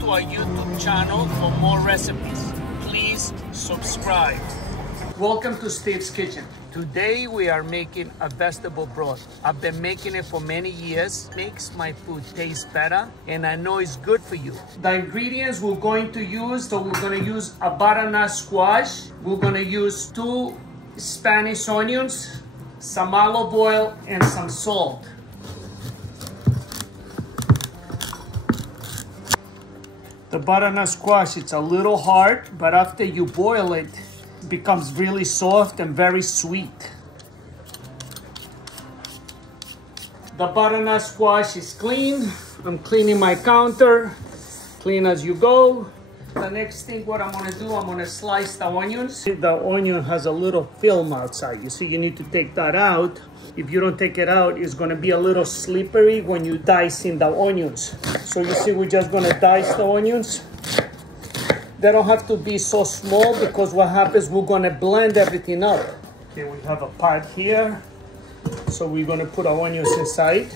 to our YouTube channel for more recipes. Please subscribe. Welcome to Steve's Kitchen. Today we are making a vegetable broth. I've been making it for many years. It makes my food taste better, and I know it's good for you. The ingredients we're going to use, so we're going to use a butternut squash. We're going to use 2 Spanish onions, some olive oil, and some salt. The butternut squash, it's a little hard, but after you boil it, it becomes really soft and very sweet. The butternut squash is clean. I'm cleaning my counter. Clean as you go. The next thing what I'm gonna do, I'm gonna slice the onions. The onion has a little film outside. You see, you need to take that out. If you don't take it out, it's gonna be a little slippery when you dicing the onions. So you see, we're just gonna dice the onions. They don't have to be so small because what happens, we're gonna blend everything up. Okay, we have a pot here. So we're gonna put our onions inside.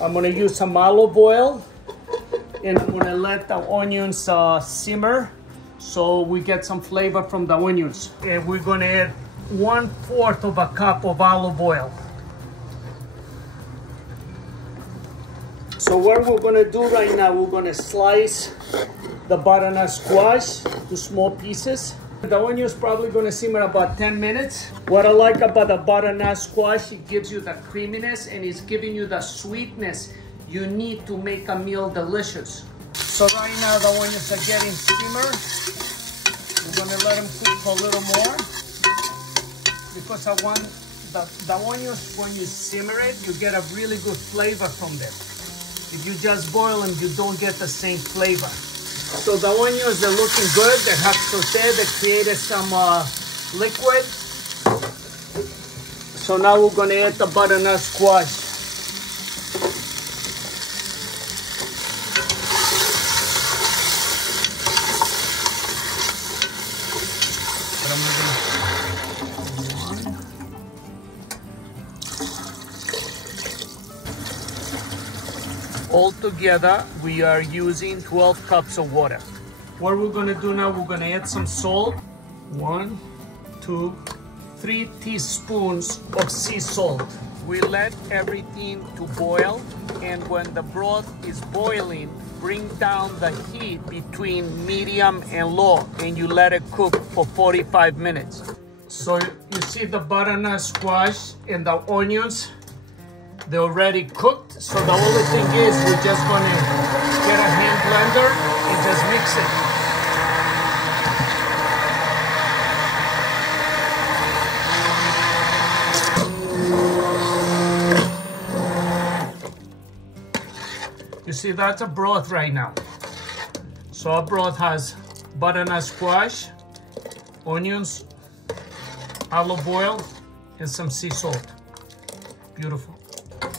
I'm gonna use some olive oil. And I'm gonna let the onions simmer so we get some flavor from the onions. And we're gonna add 1/4 of a cup of olive oil. So what we're gonna do right now, we're gonna slice the butternut squash to small pieces. The onions probably gonna simmer about 10 minutes. What I like about the butternut squash, it gives you the creaminess and it's giving you the sweetness you need to make a meal delicious. So right now the onions are getting simmered. We're gonna let them cook for a little more because I want the onions, when you simmer it, you get a really good flavor from them. If you just boil them, you don't get the same flavor. So the onions, they're looking good. They have sauteed, they created some liquid. So now we're gonna add the butternut squash. Altogether, we are using 12 cups of water. What we're gonna do now, we're gonna add some salt. 1, 2, 3 teaspoons of sea salt. We let everything to boil, and when the broth is boiling, bring down the heat between medium and low, and you let it cook for 45 minutes. So you see the butternut squash and the onions, they're already cooked. So the only thing is we're just gonna get a hand blender and just mix it. You see, that's a broth right now. So our broth has butternut squash, onions, olive oil, and some sea salt. Beautiful.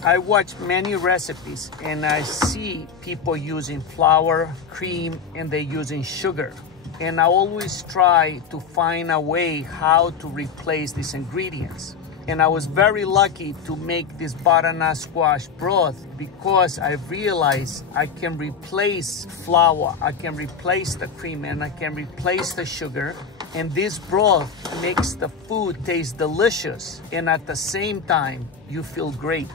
I watch many recipes and I see people using flour, cream, and they're using sugar. And I always try to find a way how to replace these ingredients. And I was very lucky to make this butternut squash broth because I realized I can replace flour, I can replace the cream, and I can replace the sugar. And this broth makes the food taste delicious. And at the same time, you feel great.